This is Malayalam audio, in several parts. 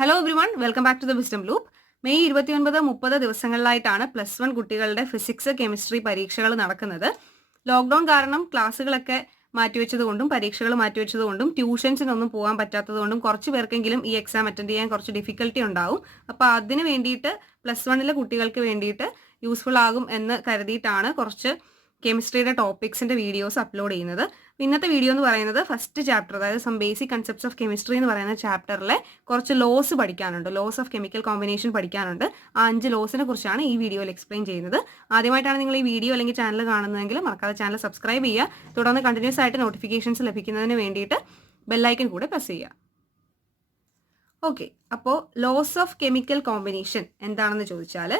Hello everyone, welcome back to the wisdom loop. May 29-30 ദിവസങ്ങളിലായിട്ടാണ് +1 കുട്ടികളുടെ ഫിസിക്സ് കെമിസ്ട്രി പരീക്ഷകൾ നടക്കുന്നത്. ലോക്ക്ഡൌൺ കാരണം ക്ലാസ്സുകളൊക്കെ മാറ്റിവെച്ചതുകൊണ്ടും പരീക്ഷകൾ മാറ്റിവെച്ചതുകൊണ്ടും ട്യൂഷൻസിനൊന്നും പോകാൻ പറ്റാത്തതുകൊണ്ടും കുറച്ച് പേർക്കെങ്കിലും ഈ എക്സാം അറ്റൻഡ് ചെയ്യാൻ കുറച്ച് ഡിഫിക്കൽട്ടി ഉണ്ടാവും. അപ്പോൾ അതിന് വേണ്ടിയിട്ട് +1 കുട്ടികൾക്ക് വേണ്ടിയിട്ട് യൂസ്ഫുൾ ആകും എന്ന് കരുതിയിട്ടാണ് കുറച്ച് കെമിസ്ട്രിയുടെ ടോപ്പിക്സിന്റെ വീഡിയോസ് അപ്ലോഡ് ചെയ്യുന്നത്. ഇന്നത്തെ വീഡിയോ എന്ന് പറയുന്നത് ഫസ്റ്റ് ചാപ്റ്റർ, അതായത് some basic concepts of chemistry എന്ന് പറയുന്ന ചാപ്റ്ററിലെ കുറച്ച് ലോസ് പഠിക്കാനുണ്ട്, ലോസ് ഓഫ് കെമിക്കൽ കോമ്പിനേഷൻ പഠിക്കാനുണ്ട്. ആ 5 ലോസിനെ കുറിച്ചാണ് ഈ വീഡിയോയിൽ എക്സ്പ്ലെയിൻ ചെയ്യുന്നത്. ആദ്യമായിട്ടാണ് നിങ്ങൾ ഈ വീഡിയോ അല്ലെങ്കിൽ ചാനൽ കാണുന്നതെങ്കിൽ മറക്കാതെ ചാനൽ സബ്സ്ക്രൈബ് ചെയ്യുക. തുടർന്ന് കണ്ടിന്യൂസ് ആയിട്ട് നോട്ടിഫിക്കേഷൻസ് ലഭിക്കുന്നതിന് വേണ്ടിയിട്ട് ബെല്ലൈക്കൻ കൂടെ പ്രസ് ചെയ്യുക. ഓക്കെ, അപ്പോൾ ലോസ് ഓഫ് കെമിക്കൽ കോമ്പിനേഷൻ എന്താണെന്ന് ചോദിച്ചാൽ,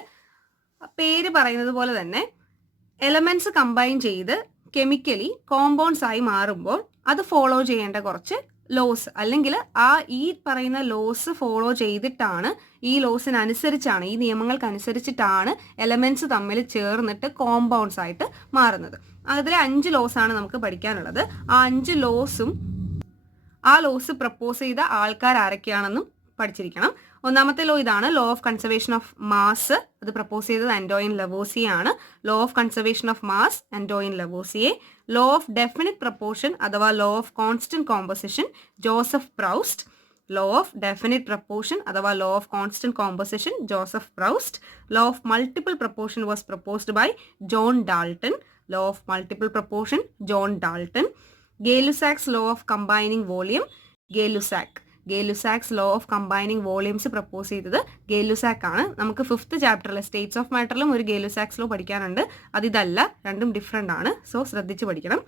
പേര് പറയുന്നത് പോലെ തന്നെ എലമെന്റ്സ് കമ്പൈൻ ചെയ്ത് കെമിക്കലി കോമ്പൗണ്ട്സ് ആയി മാറുമ്പോൾ അത് ഫോളോ ചെയ്യേണ്ട കുറച്ച് ലോസ്, അല്ലെങ്കിൽ ഈ പറയുന്ന ലോസ് ഫോളോ ചെയ്തിട്ടാണ്, ഈ ലോസിനനുസരിച്ചാണ്, ഈ നിയമങ്ങൾക്കനുസരിച്ചിട്ടാണ് എലമെന്റ്സ് തമ്മിൽ ചേർന്നിട്ട് കോമ്പൗണ്ട്സ് ആയിട്ട് മാറുന്നത്. അതിലെ 5 ലോസാണ് നമുക്ക് പഠിക്കാനുള്ളത്. ആ 5 ലോസും ആ ലോസ് പ്രപ്പോസ് ചെയ്ത ആൾക്കാർ ആരൊക്കെയാണെന്നും പഠിച്ചിരിക്കണം. ഒന്നാമത്തെ ലോ ഇതാണ്, law of conservation of mass. അത് പ്രപ്പോസ് ചെയ്തത് ആന്റോയിൻ ലവോസിയെ ആണ്. Law of conservation of mass, Antoine Lavoisier. Law of definite proportion അഥവാ law of constant composition, Joseph Proust. Law of definite proportion അഥവാ law of constant composition, Joseph Proust. Law of multiple proportion was proposed by John Dalton. Law of multiple proportion, John Dalton. Gay Lussac's law of combining volume, Gay Lussac's law of combining volumes propose ചെയ്തത് ഗേ-ലുസാക്ക് ആണ്. നമുക്ക് 5th ചാപ്റ്ററിലെ സ്റ്റേറ്റ്സ് ഓഫ് മാറ്ററിലും ഒരു ഗേ-ലുസാക്സ് ലോ പഠിക്കാനുണ്ട്. അതിതല്ല, രണ്ടും ഡിഫറെൻ്റ് ആണ്. സോ ശ്രദ്ധിച്ച് പഠിക്കണം.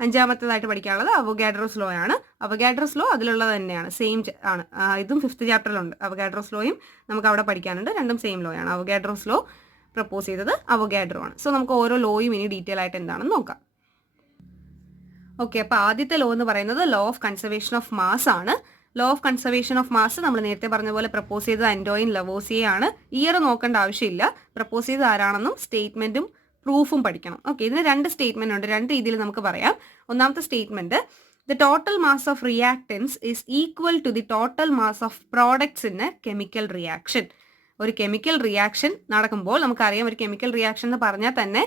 5ാമത്തേതായിട്ട് പഠിക്കാനുള്ളത് അവഗാഡ്രോസ് ലോ ആണ്. അവഗാഡ്രോസ് ലോ അതിലുള്ളത് തന്നെയാണ്, സെയിം ആണ്. ഇതും 5th ചാപ്റ്ററിലുണ്ട്. അവഗാഡ്രോസ് ലോയും നമുക്ക് അവിടെ പഠിക്കാനുണ്ട്. രണ്ടും സെയിം ലോ ആണ്. അവഗാഡ്രോസ് ലോ പ്രപ്പോസ് ചെയ്തത് അവഗാഡ്രോ ആണ്. സോ നമുക്ക് ഓരോ ലോയും ഇനി ഡീറ്റെയിൽ ആയിട്ട് എന്താണെന്ന് നോക്കാം. ഓക്കെ, അപ്പോൾ ആദ്യത്തെ ലോ എന്ന് പറയുന്നത് law of conservation of mass ആണ്. Law of conservation of mass നമ്മൾ നേരത്തെ പറഞ്ഞ പോലെ പ്രപ്പോസ് ചെയ്തത് ആന്റോയിൻ ലവോസിയെ ആണ്. ഇയർ നോക്കേണ്ട ആവശ്യമില്ല. പ്രപ്പോസ് ചെയ്തത് ആരാണെന്നും സ്റ്റേറ്റ്മെന്റും പ്രൂഫും പഠിക്കണം. ഓക്കെ, ഇതിന് 2 സ്റ്റേറ്റ്മെന്റ് ഉണ്ട്. 2 രീതിയിൽ നമുക്ക് പറയാം. ഒന്നാമത്തെ statement, the total mass of reactants is equal to the total mass of products in a chemical reaction. ഒരു കെമിക്കൽ റിയാക്ഷൻ നടക്കുമ്പോൾ നമുക്കറിയാം, ഒരു കെമിക്കൽ റിയാക്ഷൻ എന്ന് പറഞ്ഞാൽ തന്നെ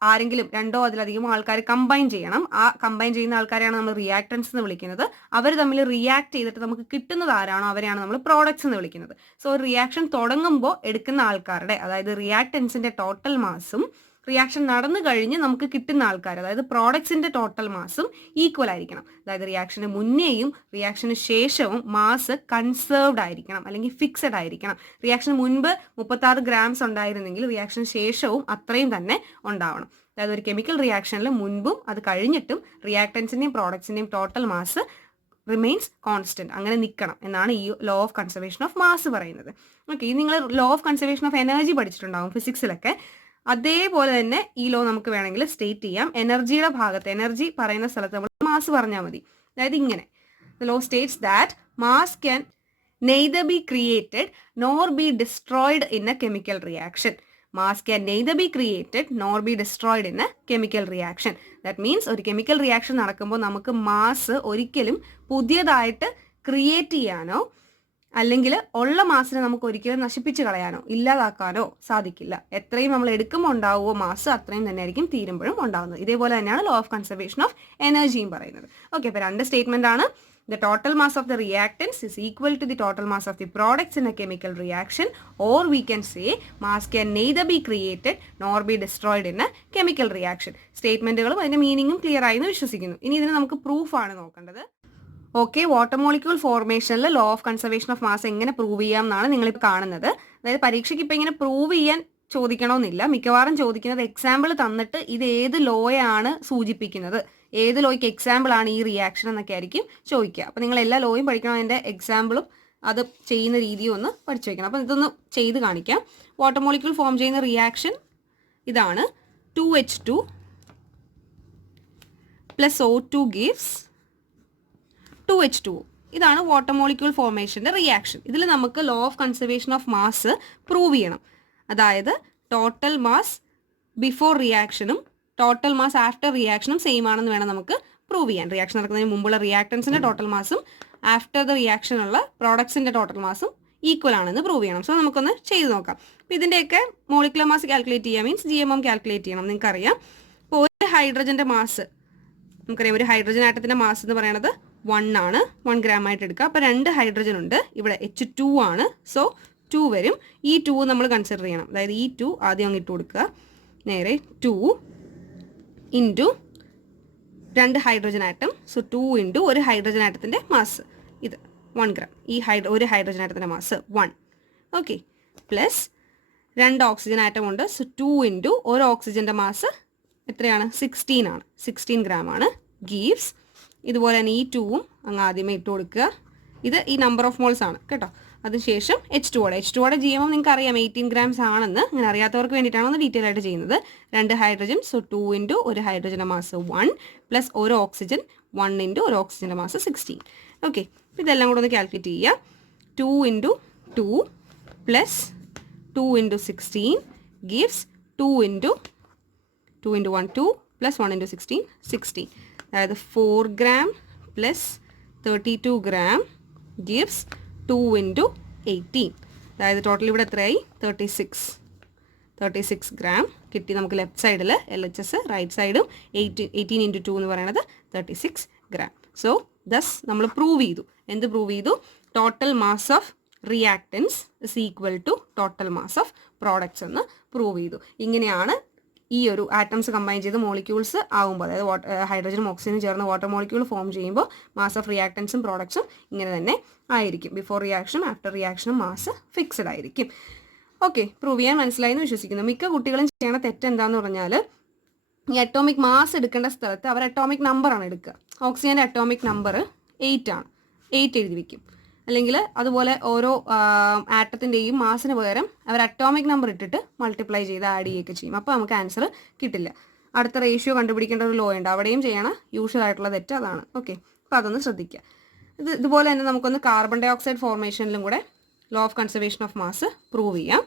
ആരെങ്കിലും 2ഓ അതിലധികമോ ആൾക്കാർ കമ്പൈൻ ചെയ്യണം. ആ കമ്പൈൻ ചെയ്യുന്ന ആൾക്കാരെയാണ് നമ്മൾ റിയാക്ടൻസ് എന്ന് വിളിക്കുന്നത്. അവർ തമ്മിൽ റിയാക്ട് ചെയ്തിട്ട് നമുക്ക് കിട്ടുന്നത് ആരാണോ അവരെയാണ് നമ്മൾ പ്രോഡക്ട്സ് എന്ന് വിളിക്കുന്നത്. സോ ഒരു റിയാക്ഷൻ തുടങ്ങുമ്പോൾ എടുക്കുന്ന ആൾക്കാരുടെ, അതായത് റിയാക്ടൻസിന്റെ ടോട്ടൽ മാസും റിയാക്ഷൻ നടന്നു കഴിഞ്ഞ് നമുക്ക് കിട്ടുന്ന ആൾക്കാർ, അതായത് പ്രോഡക്ട്സിന്റെ ടോട്ടൽ മാസും ഈക്വൽ ആയിരിക്കണം. അതായത് റിയാക്ഷന് മുന്നേയും റിയാക്ഷന് ശേഷവും മാസ് കൺസേർവ്ഡ് ആയിരിക്കണം, അല്ലെങ്കിൽ ഫിക്സഡ് ആയിരിക്കണം. റിയാക്ഷന് മുൻപ് 36 ഗ്രാംസ് ഉണ്ടായിരുന്നെങ്കിൽ റിയാക്ഷന് ശേഷവും അത്രയും തന്നെ ഉണ്ടാവണം. അതായത് ഒരു കെമിക്കൽ റിയാക്ഷനിൽ മുൻപും അത് കഴിഞ്ഞിട്ടും റിയാക്ടൻസിന്റെയും പ്രോഡക്ട്സിന്റെയും ടോട്ടൽ മാസ് റിമെയിൻസ് കോൺസ്റ്റന്റ്, അങ്ങനെ നിൽക്കണം എന്നാണ് ഈ law of conservation of mass പറയുന്നത്. ഓക്കെ, നിങ്ങൾ law of conservation of energy പഠിച്ചിട്ടുണ്ടാവും ഫിസിക്സിലൊക്കെ. അതേപോലെ തന്നെ ഈ ലോ നമുക്ക് വേണമെങ്കിൽ സ്റ്റേറ്റ് ചെയ്യാം. എനർജിയുടെ ഭാഗത്ത്, എനർജി പറയുന്ന സ്ഥലത്ത് നമ്മൾ മാസ് പറഞ്ഞാൽ മതി. അതായത് ഇങ്ങനെ, the law States that mass can neither be created nor be destroyed in a chemical reaction. Mass can neither be created nor be destroyed in a chemical reaction. That means ഒരു കെമിക്കൽ റിയാക്ഷൻ നടക്കുമ്പോൾ നമുക്ക് മാസ് ഒരിക്കലും പുതിയതായിട്ട് ക്രിയേറ്റ് ചെയ്യാനോ അല്ലെങ്കിൽ ഉള്ള മാസിനെ നമുക്ക് ഒരിക്കലും നശിപ്പിച്ച് കളയാനോ ഇല്ലാതാക്കാനോ സാധിക്കില്ല. എത്രയും നമ്മൾ എടുക്കുമ്പോൾ ഉണ്ടാവുമോ മാസ്, അത്രയും തന്നെ ആയിരിക്കും തീരുമ്പോഴും ഉണ്ടാവുന്നത്. ഇതേപോലെ തന്നെയാണ് ലോ ഓഫ് കൺസർവേഷൻ ഓഫ് എനർജിയും പറയുന്നത്. ഓക്കെ, അപ്പോൾ 2 സ്റ്റേറ്റ്മെന്റ് ആണ്. The total mass of the reactants is equal to the total mass of the products in a chemical reaction, or we can say mass can neither be created nor be destroyed in a chemical reaction. സ്റ്റേറ്റ്മെന്റുകളും അതിന്റെ മീനിങ്ങും ക്ലിയർ ആയി എന്ന് വിശ്വസിക്കുന്നു. ഇനി ഇതിന് നമുക്ക് പ്രൂഫ് ആണ് നോക്കേണ്ടത്. ഓക്കെ, വാട്ടർ മോളിക്യൂൾ ഫോർമേഷനിൽ law of conservation of mass എങ്ങനെ പ്രൂവ് ചെയ്യാം എന്നാണ് നിങ്ങളിപ്പോൾ കാണുന്നത്. അതായത് പരീക്ഷയ്ക്ക് ഇപ്പം ഇങ്ങനെ പ്രൂവ് ചെയ്യാൻ ചോദിക്കണമെന്നില്ല. മിക്കവാറും ചോദിക്കുന്നത് എക്സാമ്പിൾ തന്നിട്ട് ഇത് ഏത് ലോയാണ് സൂചിപ്പിക്കുന്നത്, ഏത് ലോയ്ക്ക് എക്സാമ്പിൾ ആണ് ഈ റിയാക്ഷൻ എന്നൊക്കെ ആയിരിക്കും ചോദിക്കുക. അപ്പോൾ നിങ്ങൾ എല്ലാ ലോയും പഠിക്കണം, അതിൻ്റെ എക്സാമ്പിളും അത് ചെയ്യുന്ന രീതിയും ഒന്ന് പഠിച്ചു വയ്ക്കണം. അപ്പോൾ ഇതൊന്ന് ചെയ്ത് കാണിക്കാം. വാട്ടർ മോളിക്യൂൾ ഫോം ചെയ്യുന്ന റിയാക്ഷൻ ഇതാണ്. 2H2 + O2 gives 2H2O. ഇതാണ് വാട്ടർ മോളിക്യൂൾ ഫോർമേഷൻ്റെ റിയാക്ഷൻ. ഇതിൽ നമുക്ക് law of conservation of mass prove ചെയ്യണം. അതായത് ടോട്ടൽ മാസ് ബിഫോർ റിയാക്ഷനും ടോട്ടൽ മാസ് ആഫ്റ്റർ റിയാക്ഷനും സെയിം ആണെന്ന് വേണം നമുക്ക് പ്രൂവ് ചെയ്യാൻ. റിയാക്ഷൻ നടക്കുന്നതിന് മുമ്പുള്ള റിയാക്ടൻസിന്റെ ടോട്ടൽ മാസും ആഫ്റ്റർ ദ റിയാക്ഷൻ ഉള്ള പ്രോഡക്ട്സിന്റെ ടോട്ടൽ മാസും ഈക്വൽ ആണെന്ന് പ്രൂവ് ചെയ്യണം. സോ നമുക്കൊന്ന് ചെയ്ത് നോക്കാം. അപ്പോൾ ഇതിൻ്റെയൊക്കെ മോളിക്കുലർ മാസ് കാൽക്കുലേറ്റ് ചെയ്യുക മീൻസ് GMM കാൽക്കുലേറ്റ് ചെയ്യണം. നിങ്ങൾക്കറിയാം, ഇപ്പോൾ ഒരു ഹൈഡ്രജൻ്റെ മാസ് നമുക്കറിയാം, ഒരു ഹൈഡ്രജൻ ആറ്റത്തിൻ്റെ മാസ് എന്ന് പറയുന്നത് 1 ആണ്. 1 gram ആയിട്ട് എടുക്കുക. അപ്പോൾ 2 ഹൈഡ്രജൻ ഉണ്ട്, ഇവിടെ H2 ആണ്. സോ 2 വരും. ഈ 2 നമ്മൾ കൺസിഡർ ചെയ്യണം. അതായത് ഈ 2 ആദ്യം അങ്ങ് ഇട്ട് കൊടുക്കുക. നേരെ 2 into 2 hydrogen atom. So 2 into ഒരു ഹൈഡ്രജൻ ആറ്റത്തിൻ്റെ മാസ് ഇത് 1 gram. ഈ ഒരു ഹൈഡ്രജൻ ആറ്റത്തിൻ്റെ mass 1. Okay, plus 2 oxygen atom ഉണ്ട്. സോ 2 ഇൻറ്റു ഒരു ഓക്സിജൻ്റെ മാസ് എത്രയാണ്? 16 ആണ്. 16 gram ആണ്. ഗീവ്സ് ഇതുപോലെ തന്നെ ഈ 2ഉം അങ്ങ് ആദ്യമേ ഇട്ട് കൊടുക്കുക. ഇത് ഈ നമ്പർ ഓഫ് മോൾസ് ആണ് കേട്ടോ. അതിനുശേഷം H2യുടെ GMM നിങ്ങൾക്ക് അറിയാം 18 grams ആണെന്ന്. അങ്ങനെ അറിയാത്തവർക്ക് വേണ്ടിയിട്ടാണ് ഒന്ന് ഡീറ്റെയിൽ ആയിട്ട് ചെയ്യുന്നത്. 2 ഹൈഡ്രജൻ, സോ 2 ഇൻറ്റു ഒരു ഹൈഡ്രജൻ്റെ മാസ് 1 പ്ലസ് ഒരു ഓക്സിജൻ 1 ഇൻറ്റു ഒരു ഓക്സിജൻ്റെ മാസ് 16. ഓക്കെ, ഇതെല്ലാം കൂടെ ഒന്ന് കാൽക്കുലേറ്റ് ചെയ്യുക. 2 into 2 plus 2 into 16 gives 2 into 1 2 plus 1 into 16 16. അതായത് 4 gram plus 32 gram gives 2 into 18. അതായത് ടോട്ടൽ ഇവിടെ എത്രയായി? 36 gram കിട്ടി നമുക്ക് ലെഫ്റ്റ് സൈഡിൽ LHS, റൈറ്റ് സൈഡും 18 ഇൻറ്റു 2 എന്ന് പറയുന്നത് 36 gram. സോ ദസ് നമ്മൾ പ്രൂവ് ചെയ്തു. എന്ത് പ്രൂവ് ചെയ്തു? Total mass of reactants is equal to total mass of products എന്ന് പ്രൂവ് ചെയ്തു. ഇങ്ങനെയാണ് ഈ ഒരു ആറ്റംസ് കമ്പൈൻ ചെയ്ത് മോളിക്യൂൾസ് ആകുമ്പോൾ, അതായത് ഹൈഡ്രജനും ഓക്സിജനും ചേർന്ന് വാട്ടർ മോളിക്യൂൾ ഫോം ചെയ്യുമ്പോൾ മാസ് ഓഫ് റിയാക്റ്റൻസും പ്രോഡക്ട്സും ഇങ്ങനെ തന്നെ ആയിരിക്കും. ബിഫോർ റിയാക്ഷനും ആഫ്റ്റർ റിയാക്ഷനും മാസ് ഫിക്സഡ് ആയിരിക്കും. ഓക്കെ, പ്രൂവ് ചെയ്യാൻ മനസ്സിലായി എന്ന് വിശ്വസിക്കുന്നു. മിക്ക കുട്ടികളും ചെയ്യണ തെറ്റ് എന്താണെന്ന് പറഞ്ഞാൽ, ഈ അറ്റോമിക് മാസ് എടുക്കേണ്ട സ്ഥലത്ത് അവർ അറ്റോമിക് നമ്പറാണ് എടുക്കുക. ഓക്സിജൻ്റെ അറ്റോമിക് നമ്പർ 8 ആണ്. 8 എഴുതി വയ്ക്കും. അല്ലെങ്കിൽ അതുപോലെ ഓരോ ആറ്റത്തിൻ്റെയും മാസിന് പകരം അവർ അറ്റോമിക് നമ്പർ ഇട്ടിട്ട് മൾട്ടിപ്ലൈ ചെയ്ത് ആഡ് ചെയ്യുകയൊക്കെ ചെയ്യും. അപ്പോൾ നമുക്ക് ആൻസർ കിട്ടില്ല. അടുത്ത റേഷ്യോ കണ്ടുപിടിക്കേണ്ട ഒരു ലോ ഉണ്ട്, അവിടെയും ചെയ്യണം. യൂഷ്വൽ ആയിട്ടുള്ള തെറ്റ് അതാണ്. ഓക്കെ, അപ്പോൾ അതൊന്ന് ശ്രദ്ധിക്കുക. ഇതുപോലെ തന്നെ നമുക്കൊന്ന് കാർബൺ ഡൈ ഓക്സൈഡ് ഫോർമേഷനിലും കൂടെ law of conservation of mass prove ചെയ്യാം.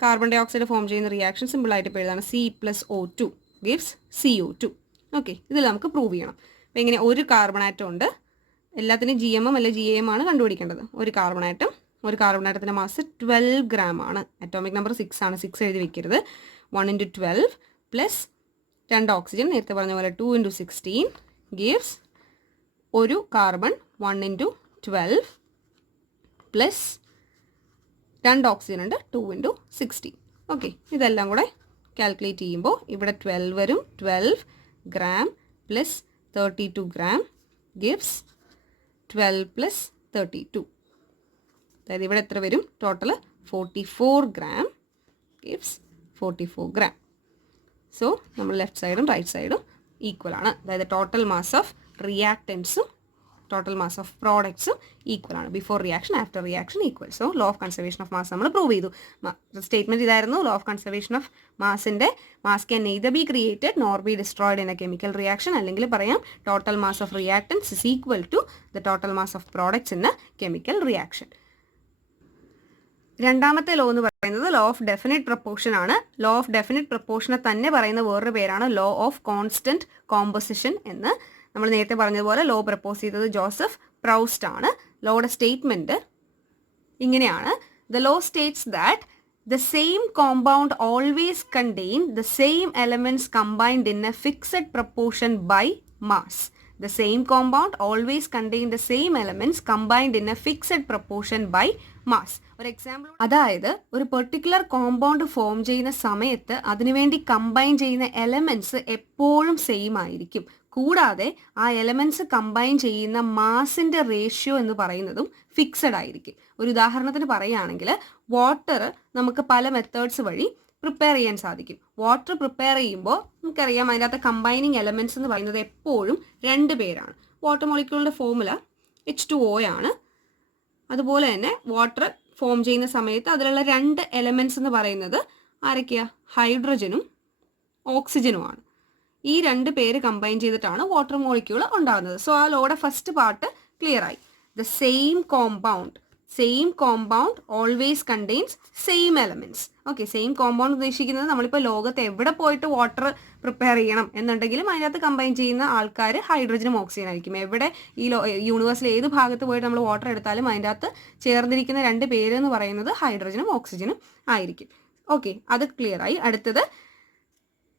കാർബൺ ഡൈ ഓക്സൈഡ് ഫോം ചെയ്യുന്ന റിയാക്ഷൻ സിമ്പിളായിട്ട് ഇപ്പോൾ എഴുതാണ്. C+O2 gives CO2. ഓക്കെ, ഇതിൽ നമുക്ക് പ്രൂവ് ചെയ്യണം. അപ്പോൾ ഇങ്ങനെ ഒരു കാർബൺ ആറ്റം ഉണ്ട്. എല്ലാത്തിനും GMM അല്ലെ GAM ആണ് കണ്ടുപിടിക്കേണ്ടത്. ഒരു കാർബൺ ആറ്റത്തിൻ്റെ മാസ് 12 gram ആണ്. അറ്റോമിക് നമ്പർ 6 ആണ്. 6 എഴുതി വെക്കരുത്. 1 ഇൻറ്റു 12 പ്ലസ് 2 ഓക്സിജൻ, നേരത്തെ പറഞ്ഞ പോലെ 2 ഇൻറ്റു 16 ഗീവ്സ് ഒരു കാർബൺ 1 ഇൻറ്റു 12 പ്ലസ് 2 ഓക്സിജൻ ഉണ്ട് 2 ഇൻറ്റു 16. ഓക്കെ, ഇതെല്ലാം കൂടെ കാൽക്കുലേറ്റ് ചെയ്യുമ്പോൾ ഇവിടെ 12 വരും. 12 gram plus 32 gram gives 12 plus 32. അതായത് ഇവിടെ എത്ര വരും? Total 44 gram gives 44 gram. So നമ്മൾ ലെഫ്റ്റ് സൈഡും റൈറ്റ് സൈഡും ഈക്വൽ ആണ്. അതായത് ടോട്ടൽ മാസ് ഓഫ് റിയാക്റ്റൻസും ടോട്ടൽ മാസ് ഓഫ് പ്രോഡക്ട്സും ഈക്വൽ ആണ്. Before reaction after reaction equal. So law of conservation of mass നമ്മൾ പ്രൂവ് ചെയ്തു. സ്റ്റേറ്റ്മെൻറ്റ് ഇതായിരുന്നു. ലോ ഓഫ് കൺസർവേഷൻ ഓഫ് മാസിൻ്റെ mass can neither be created nor be destroyed in a chemical reaction. അല്ലെങ്കിൽ പറയാം total mass of reactants is equal to the total mass of products in a chemical reaction. രണ്ടാമത്തെ ലോ എന്ന് പറയുന്നത് ലോ ഓഫ് ഡെഫിനിറ്റ് പ്രപ്പോർഷൻ ആണ്. ലോ ഓഫ് ഡെഫിനിറ്റ് പ്രപ്പോർഷനെ തന്നെ പറയുന്ന വേറൊരു പേരാണ് ലോ ഓഫ് കോൺസ്റ്റന്റ് കോമ്പോസിഷൻ എന്ന്. നമ്മൾ നേരത്തെ പറഞ്ഞതുപോലെ ലോ പ്രപ്പോസ് ചെയ്തത് ജോസഫ് പ്രൗസ്റ്റ് ആണ്. ലോയുടെ സ്റ്റേറ്റ്മെന്റ് ഇങ്ങനെയാണ്. The law States that the same compound always contain the same elements combined in a fixed proportion by mass. The same compound always contain the same elements combined in a fixed proportion by mass. ഒരു എക്സാമ്പിൾ, അതായത് ഒരു പെർട്ടിക്കുലർ കോമ്പൗണ്ട് ഫോം ചെയ്യുന്ന സമയത്ത് അതിനുവേണ്ടി കമ്പൈൻ ചെയ്യുന്ന എലമെന്റ്സ് എപ്പോഴും സെയിം ആയിരിക്കും. കൂടാതെ ആ എലമെന്റ്സ് കമ്പൈൻ ചെയ്യുന്ന മാസിന്റെ റേഷ്യോ എന്ന് പറയുന്നതും ഫിക്സഡ് ആയിരിക്കും. ഒരു ഉദാഹരണത്തിന് പറയുകയാണെങ്കിൽ വാട്ടർ നമുക്ക് പല മെത്തേഡ്സ് വഴി പ്രിപ്പയർ ചെയ്യാൻ സാധിക്കും. വാട്ടർ പ്രിപ്പയർ ചെയ്യുമ്പോൾ നമുക്കറിയാം അതിനകത്ത് കമ്പൈനിങ് എലമെന്റ്സ് എന്ന് പറയുന്നത് എപ്പോഴും 2 പേരാണ്. വാട്ടർ മോളിക്യൂളിൻ്റെ ഫോർമുല H2O ആണ്. അതുപോലെ തന്നെ വാട്ടർ ഫോം ചെയ്യുന്ന സമയത്ത് അതിലുള്ള 2 എലമെന്റ്സ് എന്ന് പറയുന്നത് ആരൊക്കെയാ? ഹൈഡ്രജനും ഓക്സിജനുമാണ്. ഈ 2 പേര് കമ്പൈൻ ചെയ്തിട്ടാണ് വാട്ടർ മോളിക്യൂൾ ഉണ്ടാകുന്നത്. സോ ആ ലോയുടെ ഫസ്റ്റ് പാർട്ട് ക്ലിയർ ആയി. The same compound same compound always contains same elements. Okay, same compound ഉദ്ദേശിക്കുന്നത് നമ്മളിപ്പോൾ ലോകത്ത് എവിടെ പോയിട്ട് വാട്ടർ പ്രിപ്പയർ ചെയ്യണം എന്നുണ്ടെങ്കിലും അതിനകത്ത് കമ്പൈൻ ചെയ്യുന്ന ആൾക്കാർ ഹൈഡ്രജനും ഓക്സിജൻ ആയിരിക്കും. എവിടെ ഈ യൂണിവേഴ്സിൽ ഏത് ഭാഗത്ത് പോയിട്ട് നമ്മൾ വാട്ടർ എടുത്താലും അതിൻ്റെ അകത്ത് ചേർന്നിരിക്കുന്ന രണ്ട് പേര് എന്ന് പറയുന്നത് ഹൈഡ്രജനും ഓക്സിജനും ആയിരിക്കും. ഓക്കെ, അത് ക്ലിയർ ആയി. അടുത്തത്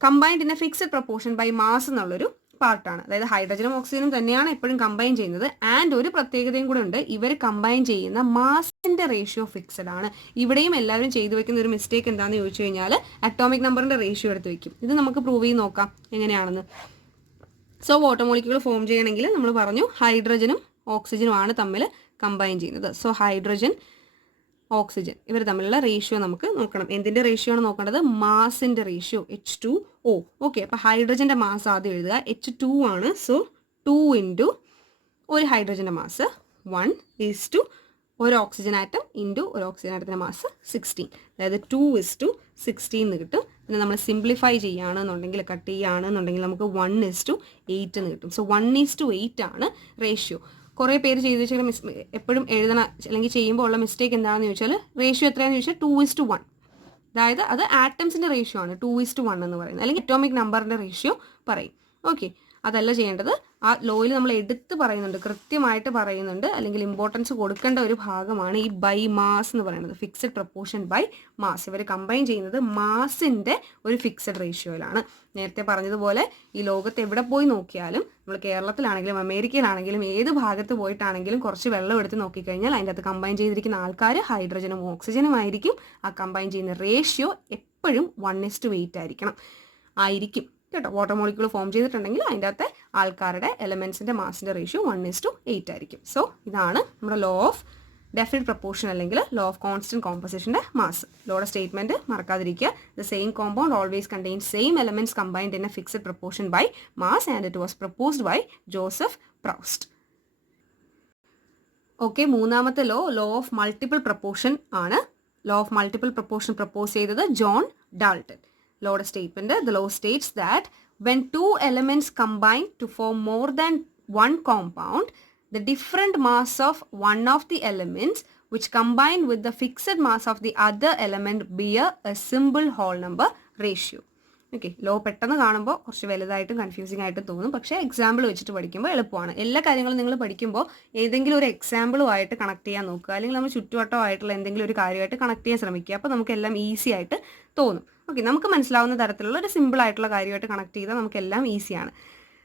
combined in a fixed proportion by mass എന്നുള്ളൊരു പാർട്ടാണ്. അതായത് ഹൈഡ്രജനും ഓക്സിജനും തന്നെയാണ് എപ്പോഴും കമ്പൈൻ ചെയ്യുന്നത്. ആൻഡ് ഒരു പ്രത്യേകതയും കൂടെ ഉണ്ട്, ഇവർ കമ്പൈൻ ചെയ്യുന്ന മാസിന്റെ റേഷ്യോ ഫിക്സഡ് ആണ്. ഇവിടെയും എല്ലാവരും ചെയ്തു വെക്കുന്ന ഒരു മിസ്റ്റേക്ക് എന്താണെന്ന് ചോദിച്ചു കഴിഞ്ഞാൽ അറ്റോമിക് നമ്പറിന്റെ റേഷ്യോ എടുത്ത് വെക്കും. ഇത് നമുക്ക് പ്രൂവ് ചെയ്ത് നോക്കാം എങ്ങനെയാണെന്ന്. സോ വാട്ടർ മോളിക്യൂൾ ഫോം ചെയ്യണമെങ്കിൽ നമ്മൾ പറഞ്ഞു ഹൈഡ്രജനും ഓക്സിജനും ആണ് തമ്മിൽ കമ്പൈൻ ചെയ്യുന്നത്. സോ ഹൈഡ്രജൻ ഓക്സിജൻ ഇവർ തമ്മിലുള്ള റേഷ്യോ നമുക്ക് നോക്കണം. എന്തിന്റെ റേഷ്യോ ആണ് നോക്കേണ്ടത്? മാസിന്റെ റേഷ്യോ, H2O. ഓക്കെ, അപ്പോൾ ഹൈഡ്രജന്റെ മാസ് ആദ്യം എഴുതുക, H2 ആണ്. സോ 2 ഇൻറ്റു ഒരു ഹൈഡ്രജന്റെ മാസ് 1 ഒരു ഓക്സിജൻ ആറ്റം ഇൻറ്റു ഒരു ഓക്സിജൻ ആറ്റത്തിന്റെ മാസ് 16. അതായത് 2:16 എന്ന് കിട്ടും. പിന്നെ നമ്മൾ സിംപ്ലിഫൈ ചെയ്യുകയാണെന്നുണ്ടെങ്കിൽ, കട്ട് ചെയ്യുകയാണെന്നുണ്ടെങ്കിൽ നമുക്ക് 1:8 എന്ന് കിട്ടും. സോ 1:8 ആണ് റേഷ്യോ. കുറേ പേര് ചെയ്ത് വെച്ചാൽ എപ്പോഴും എഴുതണ അല്ലെങ്കിൽ ചെയ്യുമ്പോൾ ഉള്ള മിസ്റ്റേക്ക് എന്താണെന്ന് ചോദിച്ചാൽ റേഷ്യോ എത്രയാണെന്ന് ചോദിച്ചാൽ 2:1. അതായത് അത് ആറ്റംസിന്റെ റേഷ്യോ ആണ് 2:1 എന്ന് പറയുന്നത്, അല്ലെങ്കിൽ അറ്റോമിക് നമ്പറിന്റെ റേഷ്യോ പറയും. ഓക്കെ, അതല്ല ചെയ്യേണ്ടത്. ആ ലോയിൽ നമ്മൾ എടുത്ത് പറയുന്നുണ്ട്, കൃത്യമായിട്ട് പറയുന്നുണ്ട്, അല്ലെങ്കിൽ ഇമ്പോർട്ടൻസ് കൊടുക്കേണ്ട ഒരു ഭാഗമാണ് ഈ ബൈ മാസ് എന്ന് പറയുന്നത്. Fixed proportion by mass. ഇവർ കമ്പൈൻ ചെയ്യുന്നത് മാസിന്റെ ഒരു ഫിക്സഡ് റേഷ്യോയിലാണ്. നേരത്തെ പറഞ്ഞതുപോലെ ഈ ലോകത്ത് എവിടെ പോയി നോക്കിയാലും, നമ്മൾ കേരളത്തിലാണെങ്കിലും അമേരിക്കയിലാണെങ്കിലും ഏത് ഭാഗത്ത് പോയിട്ടാണെങ്കിലും കുറച്ച് വെള്ളം എടുത്ത് നോക്കിക്കഴിഞ്ഞാൽ അതിൻ്റെ അകത്ത് കമ്പൈൻ ചെയ്തിരിക്കുന്ന ആൾക്കാർ ഹൈഡ്രജനും ഓക്സിജനും ആയിരിക്കും. ആ കമ്പൈൻ ചെയ്യുന്ന റേഷ്യോ എപ്പോഴും 1:8 ആയിരിക്കും കേട്ടോ. വാട്ടർ മോളിക്യൂൾ ഫോം ചെയ്തിട്ടുണ്ടെങ്കിൽ അതിൻ്റെ അകത്തെ ആൾക്കാരുടെ എലമെന്റ്സിന്റെ മാസിന്റെ റേഷ്യോ 1:8 ആയിരിക്കും. സോ ഇതാണ് നമ്മുടെ ലോ ഓഫ് ഡെഫിനിറ്റ് പ്രൊപ്പോർഷൻ അല്ലെങ്കിൽ ലോ ഓഫ് കോൺസ്റ്റന്റ് കോമ്പോസിഷന്റെ മാസ്. ലോയുടെ സ്റ്റേറ്റ്മെന്റ് മറക്കാതിരിക്കുക. The same compound always contains same elements combined in a fixed proportion by mass and it was proposed by Joseph Proust. Okay, മൂന്നാമത്തെ ലോ ഓഫ് മൾട്ടിപ്പിൾ പ്രൊപ്പോർഷൻ ആണ്. Law of multiple proportion propose ചെയ്തത് John Dalton. Low's statement, the law states that when two elements combine to form more than one compound, the different mass of one of the elements which combine with the fixed mass of the other element bear a simple whole number ratio. Okay, law പെട്ടെന്ന് കാണുമ്പോൾ കുറച്ച് വലുതായിട്ടും കൺഫ്യൂസിംഗ് ആയിട്ട് തോന്നും. പക്ഷേ എക്സാമ്പിൾ വെച്ചിട്ട് പഠിക്കുമ്പോൾ എളുപ്പമാണ്. എല്ലാ കാര്യങ്ങളും നിങ്ങൾ പഠിക്കുമ്പോൾ ഏതെങ്കിലും ഒരു എക്സാമ്പിളുമായിട്ട് കണക്ട് ചെയ്യാൻ നോക്കുക, അല്ലെങ്കിൽ നമ്മൾ ചുറ്റുവട്ടമായിട്ടുള്ള എന്തെങ്കിലും ഒരു കാര്യമായിട്ട് കണക്ട് ചെയ്യാൻ ശ്രമിക്കുക. അപ്പോൾ നമുക്കെല്ലാം ഈസി ആയിട്ട് തോന്നും. ഓക്കെ, നമുക്ക് മനസ്സിലാവുന്ന തരത്തിലുള്ള ഒരു സിമ്പിൾ ആയിട്ടുള്ള കാര്യമായിട്ട് കണക്ട് ചെയ്താൽ നമുക്കെല്ലാം ഈസിയാണ്.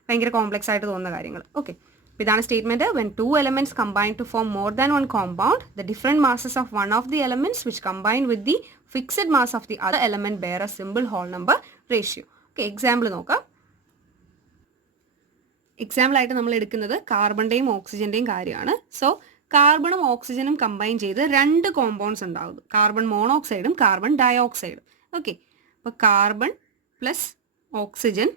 ഭയങ്കര കോംപ്ലക്സ് ആയിട്ട് തോന്നുന്ന കാര്യങ്ങൾ. ഓക്കെ, ഇതാണ് statement. When two elements combine to form more than one compound, the different masses of one of the elements which combine with the fixed mass of the other element bear a simple whole number ratio. Okay, example നോക്കാം. എക്സാമ്പിൾ ആയിട്ട് നമ്മൾ എടുക്കുന്നത് കാർബണിന്റെയും ഓക്സിജന്റെയും കാര്യമാണ്. സോ കാർബണും ഓക്സിജനും കമ്പൈൻ ചെയ്ത് രണ്ട് കോമ്പൗണ്ട്സ് ഉണ്ടാകും, കാർബൺ മോണോക്സൈഡും കാർബൺ ഡയോക്സൈഡും. ഓക്കെ, അപ്പോൾ കാർബൺ പ്ലസ് ഓക്സിജൻ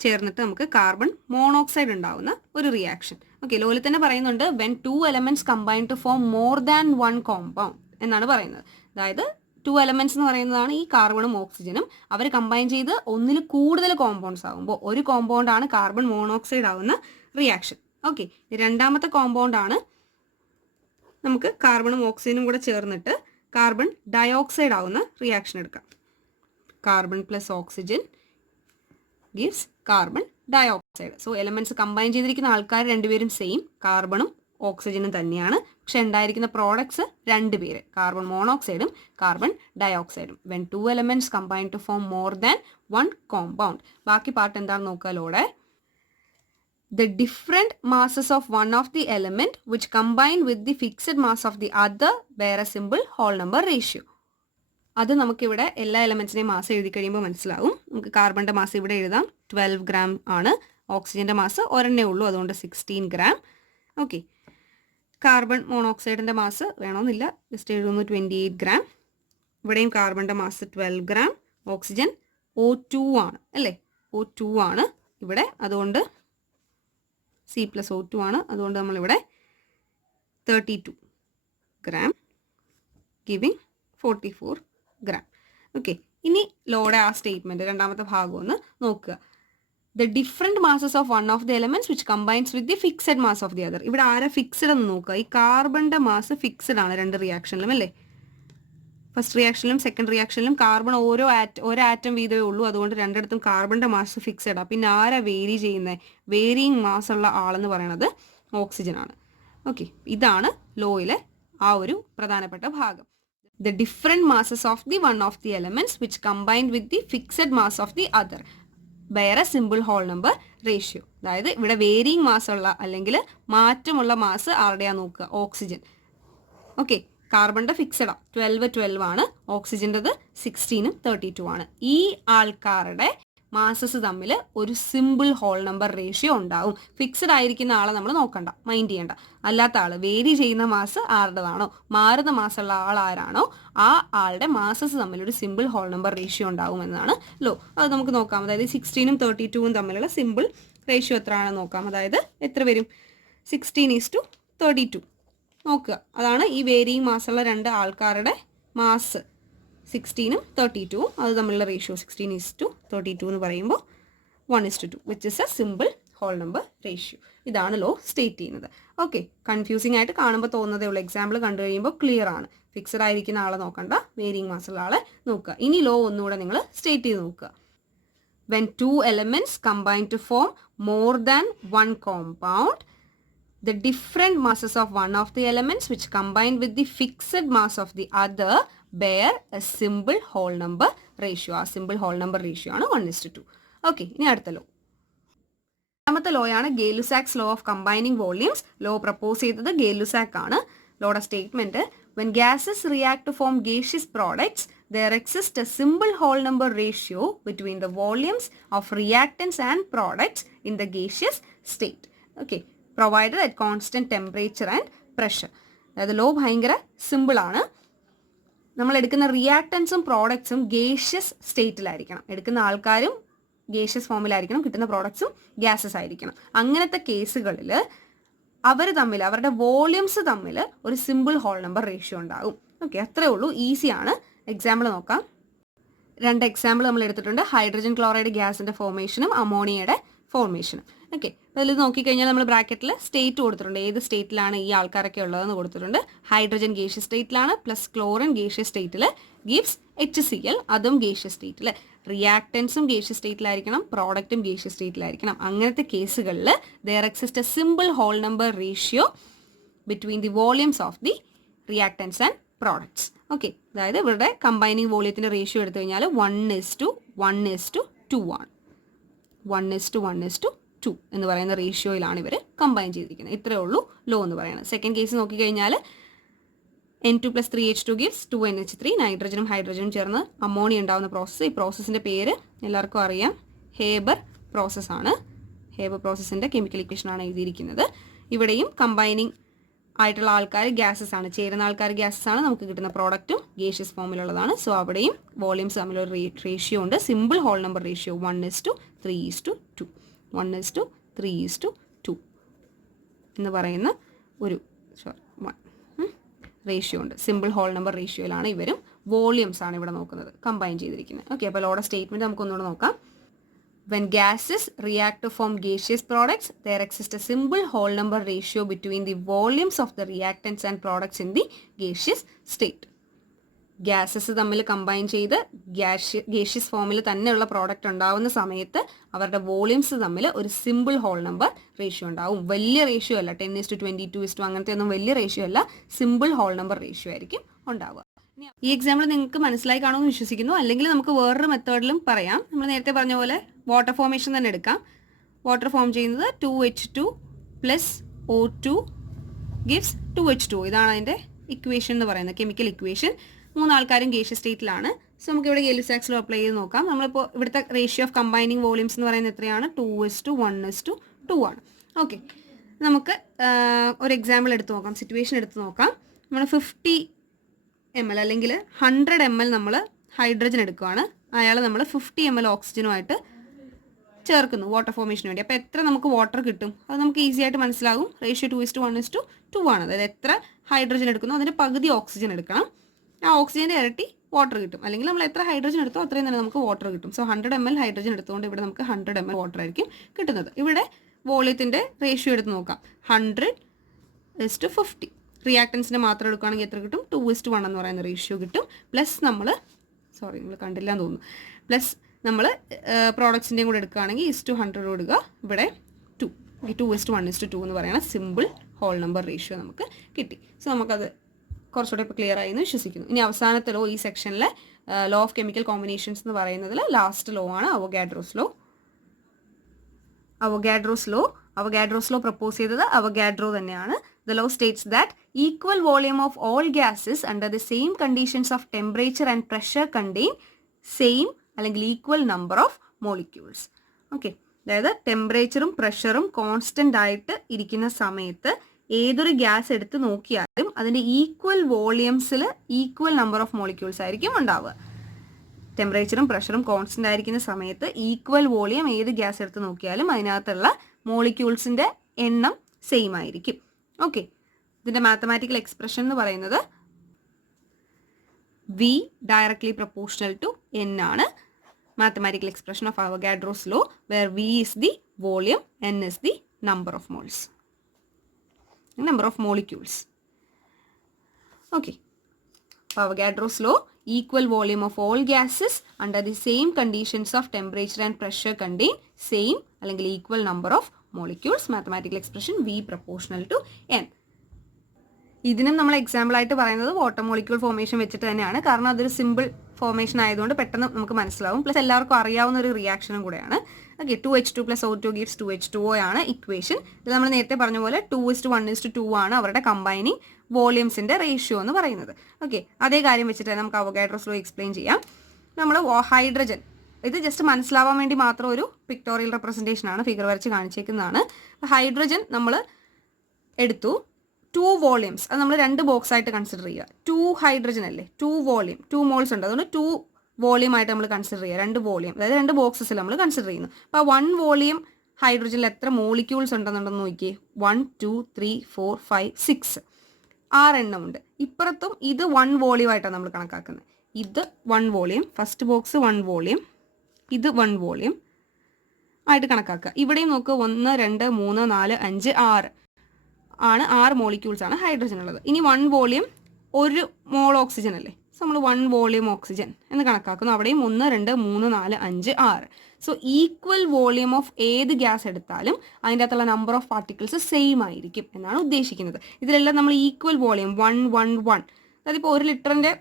ചേർന്നിട്ട് നമുക്ക് കാർബൺ മോണോക്സൈഡ് ഉണ്ടാവുന്ന ഒരു റിയാക്ഷൻ. ഓക്കെ, ലോയിൽ തന്നെ പറയുന്നുണ്ട് when two elements combine to form more than one compound എന്നാണ് പറയുന്നത്. അതായത് ടു എലമെന്റ്സ് എന്ന് പറയുന്നതാണ് ഈ കാർബണും ഓക്സിജനും. അവർ കമ്പൈൻ ചെയ്ത് ഒന്നിൽ കൂടുതൽ കോമ്പൗണ്ട്സ് ആകുമ്പോൾ ഒരു കോമ്പൗണ്ട് ആണ് കാർബൺ മോണോക്സൈഡ് ആവുന്ന റിയാക്ഷൻ. ഓക്കെ, രണ്ടാമത്തെ കോമ്പൗണ്ട് ആണ് നമുക്ക് കാർബണും ഓക്സിജനും കൂടെ ചേർന്നിട്ട് കാർബൺ ഡയോക്സൈഡ് ആവുന്ന റിയാക്ഷൻ എടുക്കാം. Carbon plus oxygen gives carbon dioxide. So elements combine ചെയ്തിരിക്കുന്ന ആൾക്കാർ രണ്ടുപേരും സെയിം, കാർബണും ഓക്സിജനും തന്നെയാണ്. പക്ഷെ ഉണ്ടായിരിക്കുന്ന പ്രോഡക്ട്സ് രണ്ടുപേര്, കാർബൺ മോണോക്സൈഡും കാർബൺ ഡയോക്സൈഡും. When two elements combine to form more than one compound. ബാക്കി പാർട്ട് എന്താണെന്ന് നോക്കാലോടെ. The different masses of one of the element which combine with the fixed mass of the other bear a simple whole number ratio. അത് നമുക്കിവിടെ എല്ലാ എലമെന്റ്സിനെയും മാസ് എഴുതി കഴിയുമ്പോൾ മനസ്സിലാവും. നമുക്ക് കാർബണിന്റെ മാസ് ഇവിടെ എഴുതാം, 12 ഗ്രാം ആണ്. ഓക്സിജന്റെ മാസ് ഒരെണ്ണേ ഉള്ളൂ, അതുകൊണ്ട് 16 ഗ്രാം. ഓക്കെ, കാർബൺ മോണോക്സൈഡിന്റെ മാസ് വേണമെന്നില്ല, ജസ്റ്റ് എഴുതുന്നു 28 ഗ്രാം. ഇവിടെയും കാർബണിന്റെ മാസ് 12 ഗ്രാം. ഓക്സിജൻ O2 ആണ് അല്ലേ, O2 ആണ് ഇവിടെ, അതുകൊണ്ട് C+O2 ആണ്, അതുകൊണ്ട് നമ്മളിവിടെ 32 ഗ്രാം ഗിവിങ് 44 ഗ്രാം. ഓക്കെ, ഇനി ലോയുടെ ആ സ്റ്റേറ്റ്മെന്റ് രണ്ടാമത്തെ ഭാഗം ഒന്ന് നോക്കുക. The different masses of one of the elements which combines with the fixed mass of the other. ഇവിടെ ആരാ ഫിക്സഡ് എന്ന് നോക്കുക. ഈ കാർബണിന്റെ മാസ് ഫിക്സഡ് ആണ് രണ്ട് റിയാക്ഷനിലും അല്ലേ. ഫസ്റ്റ് റിയാക്ഷനിലും സെക്കൻഡ് റിയാക്ഷനിലും കാർബൺ ഒരു ആറ്റം വീതമേ ഉള്ളൂ. അതുകൊണ്ട് രണ്ടിടത്തും കാർബണിന്റെ മാസ് ഫിക്സഡ് ആണ്. പിന്നെ ആരാ വേരി ചെയ്യുന്നത്? വേരിയിങ് മാസ് ഉള്ള ആളെന്ന് പറയുന്നത് ഓക്സിജൻ ആണ്. ഓക്കെ, ഇതാണ് ലോയിലെ ആ ഒരു പ്രധാനപ്പെട്ട ഭാഗം. The different masses of the one of the elements which combined with the fixed mass of the other bear a simple whole number ratio. അതായത് ഇവിടെ വേരിയിങ് മാസ് ഉള്ള അല്ലെങ്കിൽ മാറ്റമുള്ള മാസ് ആരുടെയാ നോക്കുക? ഓക്സിജൻ. ഓക്കെ, കാർബണിന്റെ ഫിക്സഡാ 12 ആണ്, ഓക്സിജൻ്റെത് 16 32 ആണ്. ഈ ആൾക്കാരുടെ മാസസ് തമ്മിൽ ഒരു സിമ്പിൾ ഹോൾ നമ്പർ റേഷ്യോ ഉണ്ടാവും. ഫിക്സഡ് ആയിരിക്കുന്ന ആളെ നമ്മൾ നോക്കണ്ട, മൈൻഡ് ചെയ്യണ്ട. അല്ലാത്ത ആൾ വേരി ചെയ്യുന്ന മാസ് ആരുടേതാണോ, മാറുന്ന മാസമുള്ള ആൾ ആരാണോ ആ ആളുടെ മാസസ് തമ്മിൽ ഒരു സിമ്പിൾ ഹോൾ നമ്പർ റേഷ്യോ ഉണ്ടാവും എന്നാണ് ലോ. അത് നമുക്ക് നോക്കാം. അതായത് 16 32 തമ്മിലുള്ള സിമ്പിൾ റേഷ്യോ എത്ര ആണെന്ന് നോക്കാം. അതായത് എത്ര വരും? 16:32 നോക്കുക. അതാണ് ഈ വേരിയിങ് മാസമുള്ള രണ്ട് ആൾക്കാരുടെ മാസ് 16 32. അത് തമ്മിലുള്ള റേഷ്യോ 16:32 എന്ന് പറയുമ്പോൾ 1:2 which is a simple whole number ratio. ഇതാണ് ലോ സ്റ്റേറ്റ് ചെയ്യുന്നത്. ഓക്കെ, കൺഫ്യൂസിംഗ് ആയിട്ട് കാണുമ്പോൾ തോന്നുന്നതേ ഉള്ളൂ. എക്സാമ്പിൾ കണ്ടു കഴിയുമ്പോൾ ക്ലിയർ ആണ്. ഫിക്സഡ് ആയിരിക്കുന്ന ആളെ നോക്കണ്ട, വേരിയിങ് മാസമുള്ള ആളെ നോക്കുക. ഇനി ലോ ഒന്നുകൂടെ നിങ്ങൾ സ്റ്റേറ്റ് ചെയ്ത് നോക്കുക. When two elements combine to form more than one compound, the different masses of one of the elements which combine with the fixed mass of the other bear a simple whole number ratio. ആ simple whole number ratio ആണ് 1:2. ഓക്കെ, ഇനി അടുത്ത ലോ. രണ്ടാമത്തെ ലോ ആണ് Gay-Lussac's law of combining volumes. Law propose ചെയ്തത് ഗേ-ലുസാക്ക് ആണ്. ലോയുടെ statement: when gases react to form gaseous products, there exists a simple whole number ratio between the volumes of reactants and products in the gaseous state. Okay, provided at constant temperature and pressure. അതായത് ലോ ഭയങ്കര സിമ്പിൾ ആണ്. നമ്മൾ എടുക്കുന്ന റിയാക്ടൻസും പ്രോഡക്ട്സും ഗേഷ്യസ് സ്റ്റേറ്റിലായിരിക്കണം. എടുക്കുന്ന ആൾക്കാരും ഗേഷ്യസ് ഫോമിലായിരിക്കണം, കിട്ടുന്ന പ്രോഡക്ട്സും ഗ്യാസസ് ആയിരിക്കണം. അങ്ങനത്തെ കേസുകളിൽ അവർ തമ്മിൽ, അവരുടെ വോള്യൂംസ് തമ്മിൽ ഒരു സിമ്പിൾ ഹോൾ നമ്പർ റേഷ്യോ ഉണ്ടാകും. ഓക്കെ, അത്രേ ഉള്ളൂ. ഈസിയാണ്. എക്സാമ്പിൾ നോക്കാം. രണ്ട് എക്സാമ്പിൾ നമ്മൾ എടുത്തിട്ടുണ്ട്. ഹൈഡ്രജൻ ക്ലോറൈഡ് ഗ്യാസിന്റെ ഫോർമേഷനും അമോണിയയുടെ ഫോർമേഷനും. ഓക്കെ, അതിൽ നോക്കിക്കഴിഞ്ഞാൽ നമ്മൾ ബ്രാക്കറ്റിൽ സ്റ്റേറ്റ് കൊടുത്തിട്ടുണ്ട്. ഏത് സ്റ്റേറ്റിലാണ് ഈ ആൾക്കാരൊക്കെ ഉള്ളതെന്ന് കൊടുത്തിട്ടുണ്ട്. ഹൈഡ്രജൻ ഗേഷ്യസ് സ്റ്റേറ്റിലാണ്, പ്ലസ് ക്ലോറിൻ ഗേഷ്യസ് സ്റ്റേറ്റിൽ ഗിവ്സ് HCl, അതും ഗേഷ്യസ് സ്റ്റേറ്റിൽ. റിയാക്ടൻസും ഗേഷ്യസ് സ്റ്റേറ്റിലായിരിക്കണം, പ്രോഡക്റ്റും ഗേഷ്യസ് സ്റ്റേറ്റിലായിരിക്കണം. അങ്ങനത്തെ കേസുകളിൽ there exists a simple whole number ratio between the volumes of the reactants and products. Okay, അതായത് ഇവരുടെ കമ്പൈനിങ് വോളിയത്തിൻ്റെ റേഷ്യോ എടുത്തു കഴിഞ്ഞാൽ 1:1:2 ആണ്. 1:1:2 എന്ന് പറയുന്ന റേഷ്യോയിലാണ് ഇവർ കമ്പൈൻ ചെയ്തിരിക്കുന്നത്. ഇത്രയേ ഉള്ളൂ ലോ എന്ന് പറയുന്നത്. സെക്കൻഡ് കേസ് നോക്കിക്കഴിഞ്ഞാൽ N2 + 3H2 gives 2NH3. നൈട്രജനും ഹൈഡ്രജനും ചേർന്ന് അമോണിയ ഉണ്ടാകുന്ന പ്രോസസ്സ്. ഈ പ്രോസസ്സിൻ്റെ പേര് എല്ലാവർക്കും അറിയാം, ഹേബർ പ്രോസസ്സാണ്. ഹേബർ പ്രോസസ്സിൻ്റെ കെമിക്കൽ ഇക്വേഷൻ ആണ് എഴുതിയിരിക്കുന്നത്. ഇവിടെയും കമ്പൈനിങ് ആയിട്ടുള്ള ആൾക്കാർ ഗ്യാസസ് ആണ്, ചേരുന്ന ആൾക്കാർ ഗ്യാസസ് ആണ്. നമുക്ക് കിട്ടുന്ന പ്രോഡക്റ്റും ഗേഷ്യസ് ഫോമിലുള്ളതാണ്. സോ അവിടെയും വോളിയൂംസ് തമ്മിലൊരു റേഷ്യോ ഉണ്ട്, സിമ്പിൾ ഹോൾ നമ്പർ റേഷ്യോ 1:3:2. 1:3:2 എന്ന് പറയുന്ന ഒരു റേഷ്യോ ഉണ്ട്. സിമ്പിൾ ഹോൾ നമ്പർ റേഷ്യോയിലാണ് ഇവരും. വോളിയൂംസ് ആണ് ഇവിടെ നോക്കുന്നത്, കമ്പൈൻ ചെയ്തിരിക്കുന്നത്. ഓക്കെ, അപ്പോൾ ലോയുടെ സ്റ്റേറ്റ്മെന്റ് നമുക്ക് ഒന്നുകൂടെ നോക്കാം. When gases react to form gaseous products, there exists a simple whole number ratio between the volumes of the reactants and products in the gaseous state. Gases തമ്മിൽ കമ്പൈൻ ചെയ്ത് ഗേഷ്യസ് ഫോമിൽ തന്നെയുള്ള പ്രോഡക്റ്റ് ഉണ്ടാവുന്ന സമയത്ത് അവരുടെ വോളിയൂംസ് തമ്മിൽ ഒരു സിമ്പിൾ ഹോൾ നമ്പർ റേഷ്യോ ഉണ്ടാവും. വലിയ റേഷ്യോ അല്ല, 10:22 അങ്ങനത്തെ ഒന്നും വലിയ റേഷ്യോ അല്ല, സിമ്പിൾ ഹോൾ നമ്പർ റേഷ്യോ ആയിരിക്കും ഉണ്ടാവുക. ഈ എക്സാമ്പിൾ നിങ്ങൾക്ക് മനസ്സിലായി കാണുമെന്ന് വിശ്വസിക്കുന്നു. അല്ലെങ്കിൽ നമുക്ക് വേറൊരു മെത്തേഡിലും പറയാം. നമ്മൾ നേരത്തെ പറഞ്ഞ പോലെ വാട്ടർ ഫോർമേഷൻ തന്നെ എടുക്കാം. വാട്ടർ ഫോം ചെയ്യുന്നത് 2H2 + O2 gives 2H2. ഇതാണ് അതിൻ്റെ ഇക്വേഷൻ എന്ന് പറയുന്നത്, കെമിക്കൽ ഇക്വേഷൻ. മൂന്നാൾക്കാരും ഗേഷ്യസ് സ്റ്റേറ്റിലാണ്. സോ നമുക്ക് ഇവിടെ ഗേ-ലുസാക്സ് ലോ അപ്ലൈ ചെയ്ത് നോക്കാം. നമ്മളിപ്പോൾ ഇവിടുത്തെ റേഷ്യോ ഓഫ് കമ്പൈനിങ് വോളിയൂംസ് എന്ന് പറയുന്നത് എത്രയാണ്? 2:1:2 ആണ്. ഓക്കെ, നമുക്ക് ഒരു എക്സാമ്പിൾ എടുത്ത് നോക്കാം, സിറ്റുവേഷൻ എടുത്ത് നോക്കാം. നമ്മൾ 50 ml അല്ലെങ്കിൽ 100 ml നമ്മൾ ഹൈഡ്രജൻ എടുക്കുകയാണ്. അയാൾ നമ്മൾ 50 ml ഓക്സിജനുമായിട്ട് ചേർക്കുന്നു വാട്ടർ ഫോർമേഷന് വേണ്ടി. അപ്പോൾ എത്ര നമുക്ക് വാട്ടർ കിട്ടും അത് നമുക്ക് ഈസി ആയിട്ട് മനസ്സിലാകും. റേഷ്യോ 2:1:2 ആണ്. അതായത് എത്ര ഹൈഡ്രജൻ എടുക്കുന്നു അതിൻ്റെ പകുതി ഓക്സിജൻ എടുക്കണം. ആ ഓക്സിജൻ്റെ ഇരട്ടി വാട്ടർ കിട്ടും. അല്ലെങ്കിൽ നമ്മൾ എത്ര ഹൈഡ്രജൻ എടുത്തോ അത്രയും തന്നെ നമുക്ക് വാട്ടർ കിട്ടും. സോ 100 ml ഹൈഡ്രജൻ എടുത്തുകൊണ്ട് ഇവിടെ നമുക്ക് 100 ml വാട്ടർ ആയിരിക്കും കിട്ടുന്നത്. ഇവിടെ വോളിയത്തിൻ്റെ റേഷ്യോ എടുത്ത് നോക്കാം. 100:50. റിയാക്ടൻസിൻ്റെ മാത്രം എടുക്കുകയാണെങ്കിൽ എത്ര കിട്ടും? 2:1 എന്ന് പറയുന്ന റേഷ്യോ കിട്ടും. പ്ലസ് നമ്മൾ കണ്ടില്ല എന്ന് തോന്നുന്നു. പ്ലസ് നമ്മൾ പ്രോഡക്ട്സിൻ്റെയും കൂടെ എടുക്കുകയാണെങ്കിൽ 100 കൊടുക്കുക. ഇവിടെ 2:1:2 എന്ന് പറയുന്ന സിമ്പിൾ ഹോൾ നമ്പർ റേഷ്യോ നമുക്ക് കിട്ടി. സോ നമുക്കത് കുറച്ചുകൂടെ ഇപ്പോൾ ക്ലിയർ ആയി എന്ന് വിശ്വസിക്കുന്നു. ഇനി അവസാനത്തെ ലോ ഈ സെക്ഷനിലെ ലോ ഓഫ് കെമിക്കൽ കോമ്പിനേഷൻസ് എന്ന് പറയുന്നതിൽ ലാസ്റ്റ് ലോ ആണ് Avogadro's law. Avogadro's law propose ചെയ്തത് അവഗാഡ്രോ തന്നെയാണ്. The law states that equal volume of all gases under the same conditions of temperature and pressure contain same അല്ലെങ്കിൽ equal number of molecules. Okay, അതായത് ടെമ്പറേച്ചറും പ്രഷറും കോൺസ്റ്റൻ്റ് ആയിട്ട് ഇരിക്കുന്ന സമയത്ത് ഏതൊരു ഗ്യാസ് എടുത്ത് നോക്കിയാലും അതിൻ്റെ ഈക്വൽ വോളിയംസിൽ ഈക്വൽ നമ്പർ ഓഫ് മോളിക്യൂൾസ് ആയിരിക്കും ഉണ്ടാവുക. ടെമ്പറേച്ചറും പ്രഷറും കോൺസ്റ്റൻ്റ് ആയിരിക്കുന്ന സമയത്ത് ഈക്വൽ വോളിയം ഏത് ഗ്യാസ് എടുത്ത് നോക്കിയാലും അതിനകത്തുള്ള മോളിക്യൂൾസിൻ്റെ എണ്ണം സെയിം ആയിരിക്കും. ഓക്കെ, ഇതിൻ്റെ മാത്തമാറ്റിക്കൽ എക്സ്പ്രഷൻ എന്ന് പറയുന്നത് V directly proportional to N ആണ്. Mathematical expression of Avogadro's law where V is the volume, N is the number of moles, number of molecules. Okay, Avogadro's law, equal volume of all gases under the same conditions of temperature and pressure contain same അല്ലെങ്കിൽ equal number of molecules. Mathematical expression V proportional to N. ഇതിനും നമ്മൾ എക്സാമ്പിൾ ആയിട്ട് പറയുന്നത് വാട്ടർ മോളിക്യൂൾ ഫോർമേഷൻ വെച്ചിട്ട് തന്നെയാണ്. കാരണം അതൊരു സിമ്പിൾ ഫോർമേഷൻ ആയതുകൊണ്ട് പെട്ടെന്ന് നമുക്ക് മനസ്സിലാവും. പ്ലസ് എല്ലാവർക്കും അറിയാവുന്ന ഒരു റിയാക്ഷനും കൂടെയാണ്. Okay, 2H2 + O2 gives 2H2O ആണ് ഇക്വേഷൻ. ഇത് നമ്മൾ നേരത്തെ പറഞ്ഞ പോലെ 2:1:2 ആണ് അവരുടെ കമ്പൈനിങ് വോളിയംസിൻ്റെ റേഷ്യോ എന്ന് പറയുന്നത്. ഓക്കെ, അതേ കാര്യം വെച്ചിട്ട് നമുക്ക് അവഗാഡ്രോസ് ലോ എക്സ്പ്ലെയിൻ ചെയ്യാം. നമ്മൾ ഹൈഡ്രജൻ, ഇത് ജസ്റ്റ് മനസ്സിലാവാൻ വേണ്ടി മാത്രം ഒരു പിക്ടോറിയൽ റെപ്രസെൻറ്റേഷൻ ആണ്, ഫിഗർ വരച്ച് കാണിച്ചേക്കുന്നതാണ്. ഹൈഡ്രജൻ നമ്മൾ എടുത്തു 2 വോളിയംസ്, അത് നമ്മൾ 2 ബോക്സ് ആയിട്ട് കൺസിഡർ ചെയ്യുക. 2 ഹൈഡ്രജൻ അല്ലേ, 2 വോളിയം, 2 മോൾസ് ഉണ്ട്, അതുകൊണ്ട് 2 വോളിയം ആയിട്ട് നമ്മൾ കൺസിഡർ ചെയ്യുക. 2 വോളിയം, അതായത് 2 ബോക്സസിൽ നമ്മൾ കൺസിഡർ ചെയ്യുന്നു. അപ്പോൾ 1 വോളിയം ഹൈഡ്രജനിൽ എത്ര മോളിക്യൂൾസ് ഉണ്ടെന്നുണ്ടെന്ന് നോക്കിയേ. 1 2 3 4 5 6 6 എണ്ണമുണ്ട്. ഇപ്പുറത്തും ഇത് 1 വോളിയം ആയിട്ടാണ് നമ്മൾ കണക്കാക്കുന്നത്. ഇത് 1 വോളിയം, ഫസ്റ്റ് ബോക്സ് 1 വോളിയം, ഇത് 1 വോളിയം ആയിട്ട് കണക്കാക്കുക. ഇവിടെയും നോക്കുക, 1 2 3 4 5 6 ആണ്, 6 മോളിക്യൂൾസ് ആണ് ഹൈഡ്രജൻ ഉള്ളത്. ഇനി 1 വോളിയം 1 മോൾ ഓക്സിജൻ അല്ലേ, സോ നമ്മൾ 1 വോളിയം ഓക്സിജൻ എന്ന് കണക്കാക്കുന്നു. അവിടെയും 1 2 3 4 5 6. സോ ഈക്വൽ വോളിയം ഓഫ് ഏത് ഗ്യാസ് എടുത്താലും അതിൻ്റെ അകത്തുള്ള നമ്പർ ഓഫ് പാർട്ടിക്കിൾസ് സെയിം ആയിരിക്കും എന്നാണ് ഉദ്ദേശിക്കുന്നത്. ഇതിലെല്ലാം നമ്മൾ ഈക്വൽ വോളിയം 1 1 1, അതായത് ഇപ്പോൾ 1 ലിറ്ററിൻ്റെ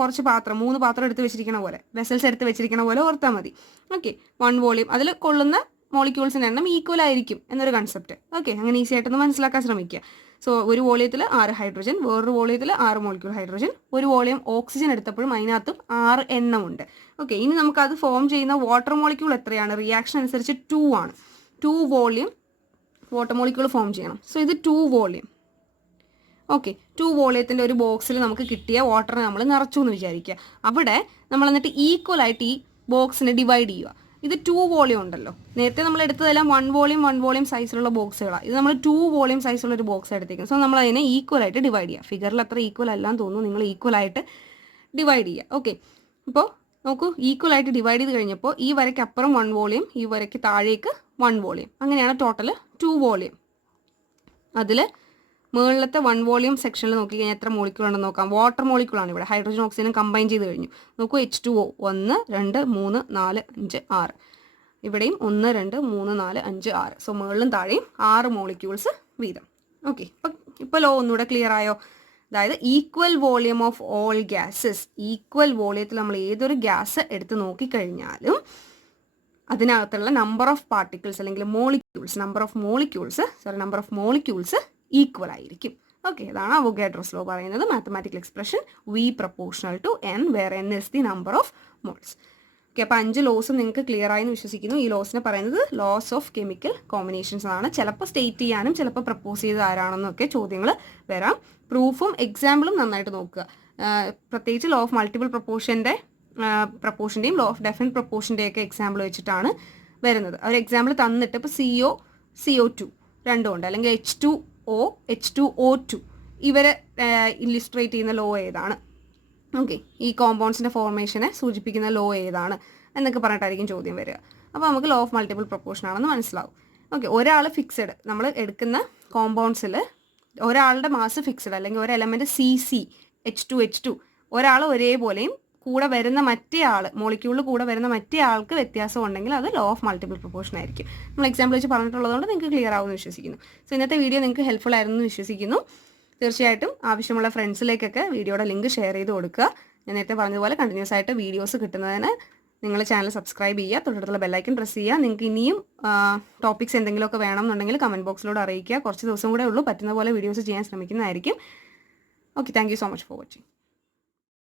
കുറച്ച് പാത്രം, 3 പാത്രം എടുത്ത് വെച്ചിരിക്കണ പോലെ, വെസൽസ് എടുത്ത് വെച്ചിരിക്കണ പോലെ ഓർത്താൽ മതി. ഓക്കെ, 1 വോളിയം, അതിൽ കൊള്ളുന്ന മോളിക്യൂൾസിൻ്റെ എണ്ണം ഈക്വൽ ആയിരിക്കും എന്നൊരു കൺസെപ്റ്റ്. ഓക്കെ, അങ്ങനെ ഈസി ആയിട്ടൊന്ന് മനസ്സിലാക്കാൻ ശ്രമിക്കുക. സോ ഒരു വോളിയത്തിൽ 6 ഹൈഡ്രജൻ, വേറൊരു വോളിയത്തിൽ 6 മോളിക്യൂൾ ഹൈഡ്രജൻ, ഒരു വോളിയം ഓക്സിജൻ എടുത്തപ്പോഴും അതിനകത്തും 6 എണ്ണമുണ്ട്. ഓക്കെ, ഇനി നമുക്കത് ഫോം ചെയ്യുന്ന വാട്ടർ മോളിക്യൂൾ എത്രയാണ്? റിയാക്ഷൻ അനുസരിച്ച് 2 ആണ്. 2 വോളിയം വാട്ടർ മോളിക്യൂൾ ഫോം ചെയ്യണം. സോ ഇത് 2 വോളിയം. ഓക്കെ, 2 വോളിയത്തിൻ്റെ ഒരു ബോക്സിൽ നമുക്ക് കിട്ടിയ വാട്ടർ നമ്മൾ നിറച്ചു എന്ന് വിചാരിക്കുക. അവിടെ നമ്മൾ എന്നിട്ട് ഈക്വൽ ആയിട്ട് ഈ ബോക്സിനെ ഡിവൈഡ് ചെയ്യുക. ഇത് 2 വോളിയം ഉണ്ടല്ലോ, നേരത്തെ നമ്മൾ എടുത്തതെല്ലാം 1 വോളിയം സൈസിലുള്ള ബോക്സുകളാണ്. ഇത് നമ്മൾ 2 വോളിയം സൈസുള്ള ഒരു ബോക്സ് എടുത്തേക്കുന്നത്. സോ നമ്മൾ അതിനെ ഈക്വൽ ആയിട്ട് ഡിവൈഡ് ചെയ്യുക. ഫിഗറിൽ അത്ര ഈക്വൽ അല്ലാന്ന് തോന്നുന്നു, നിങ്ങൾ ഈക്വൽ ആയിട്ട് ഡിവൈഡ് ചെയ്യുക. ഓക്കെ, അപ്പോൾ നോക്കൂ, ഈക്വൽ ആയിട്ട് ഡിവൈഡ് ചെയ്ത് കഴിഞ്ഞപ്പോൾ ഈ വരയ്ക്ക് അപ്പുറം 1 വോളിയം, ഈ വരയ്ക്ക് താഴേക്ക് 1 വോളിയം, അങ്ങനെയാണ് ടോട്ടൽ 2 വോളിയം. അതിൽ മുകളിലത്തെ 1 വോളിയം സെക്ഷനിൽ നോക്കിക്കഴിഞ്ഞാൽ എത്ര മോളിക്യൂൾ ഉണ്ടെന്ന് നോക്കാം. വാട്ടർ മോളിക്യൂളാണ് ഇവിടെ, ഹൈഡ്രജൻ ഓക്സിജനും കമ്പൈൻ ചെയ്ത് കഴിഞ്ഞു. നോക്കൂ, H2O 1 2 3 4 5 6, ഇവിടെയും 1 2 3 4 5 6. സോ മുകളിലും താഴെയും 6 മോളിക്യൂൾസ് വീതം. ഓക്കെ, ഇപ്പോൾ ലോ ഒന്നുകൂടെ ക്ലിയർ ആയോ? അതായത് equal volume of all gases, equal വോളിയത്തിൽ നമ്മൾ ഏതൊരു ഗ്യാസ് എടുത്ത് നോക്കിക്കഴിഞ്ഞാലും അതിനകത്തുള്ള നമ്പർ ഓഫ് പാർട്ടിക്കിൾസ് അല്ലെങ്കിൽ നമ്പർ ഓഫ് മോളിക്യൂൾസ് ഈക്വൽ ആയിരിക്കും. ഓക്കെ, ഇതാണ് അവോഗാഡ്രോസ് ലോ പറയുന്നത്. Mathematical expression V proportional to N, where N is the number of moles. Okay, അപ്പോൾ 5 ലോസും നിങ്ങൾക്ക് ക്ലിയർ ആയി എന്ന് വിശ്വസിക്കുന്നു. ഈ ലോസിനെ പറയുന്നത് ലോസ് ഓഫ് കെമിക്കൽ കോമ്പിനേഷൻസ് ആണ്. ചിലപ്പോൾ സ്റ്റേറ്റ് ചെയ്യാനും ചിലപ്പോൾ പ്രപ്പോസ് ചെയ്ത് ആരാണെന്നൊക്കെ ചോദ്യങ്ങൾ വരാം. പ്രൂഫും എക്സാമ്പിളും നന്നായിട്ട് നോക്കുക. പ്രത്യേകിച്ച് ലോ ഓഫ് മൾട്ടിപ്പിൾ പ്രപ്പോർഷൻ്റെയും ലോ ഓഫ് ഡെഫിനറ്റ് പ്രപ്പോർഷൻ്റെയൊക്കെ എക്സാമ്പിൾ വെച്ചിട്ടാണ് വരുന്നത്. ഒരു എക്സാമ്പിൾ തന്നിട്ട് ഇപ്പോൾ CO2 രണ്ടും ഉണ്ട്, അല്ലെങ്കിൽ H2O H2O2, ഇവരെ ഇല്ലിസ്ട്രേറ്റ് ചെയ്യുന്ന ലോ ഏതാണ്? ഓക്കെ, ഈ കോമ്പൗണ്ട്സിൻ്റെ ഫോർമേഷനെ സൂചിപ്പിക്കുന്ന ലോ ഏതാണ് എന്നൊക്കെ പറഞ്ഞിട്ടായിരിക്കും ചോദ്യം വരിക. അപ്പോൾ നമുക്ക് ലോ ഓഫ് മൾട്ടിപ്പിൾ പ്രൊപ്പോർഷൻ ആണെന്ന് മനസ്സിലാവും. ഓക്കെ, ഒരാൾ ഫിക്സഡ്, നമ്മൾ എടുക്കുന്ന കോമ്പൗണ്ട്സിൽ ഒരാളുടെ മാസ് ഫിക്സഡ് അല്ലെങ്കിൽ ഒരു എലമെൻറ്റ് CC H2 ഒരാൾ ഒരേപോലെയും കൂടെ വരുന്ന മറ്റേ ആൾ മോളിക്യൂളിൽ കൂടെ വരുന്ന മറ്റേ ആൾക്ക് വ്യത്യാസം ഉണ്ടെങ്കിൽ അത് ലോ ഓഫ് മൾട്ടിപ്പിൾ പ്രൊപ്പോർഷൻ ആയിരിക്കും. നമ്മൾ എക്സാമ്പിൾ വെച്ച് പറഞ്ഞിട്ടുള്ളതുകൊണ്ട് നിങ്ങൾക്ക് ക്ലിയർ ആവുമെന്ന് വിശ്വസിക്കുന്നു. സോ ഇന്നത്തെ വീഡിയോ നിങ്ങൾക്ക് ഹെൽപ്ഫുൾ ആയിരുന്നു എന്ന് വിശ്വസിക്കുന്നു. തീർച്ചയായിട്ടും ആവശ്യമുള്ള ഫ്രണ്ട്സിലേക്കൊക്കെ വീഡിയോയുടെ ലിങ്ക് ഷെയർ ചെയ്ത് കൊടുക്കുക. ഞാൻ നേരത്തെ പറഞ്ഞതുപോലെ കണ്ടിന്യൂസ് ആയിട്ട് വീഡിയോസ് കിട്ടുന്നതിന് നിങ്ങൾ ചാനൽ സബ്സ്ക്രൈബ് ചെയ്യുക, തൊട്ടടുത്തുള്ള ബെല്ലൈക്കൺ പ്രസ് ചെയ്യുക. നിങ്ങൾക്ക് ഇനിയും ടോപ്പിക്സ് എന്തെങ്കിലുമൊക്കെ വേണമെന്നുണ്ടെങ്കിൽ കമൻറ്റ് ബോക്സിലൂടെ അറിയിക്കുക. കുറച്ച് ദിവസം കൂടെ ഉള്ളൂ, പറ്റുന്ന പോലെ വീഡിയോസ് ചെയ്യാൻ ശ്രമിക്കുന്നതായിരിക്കും. Okay, thank you so much for watching.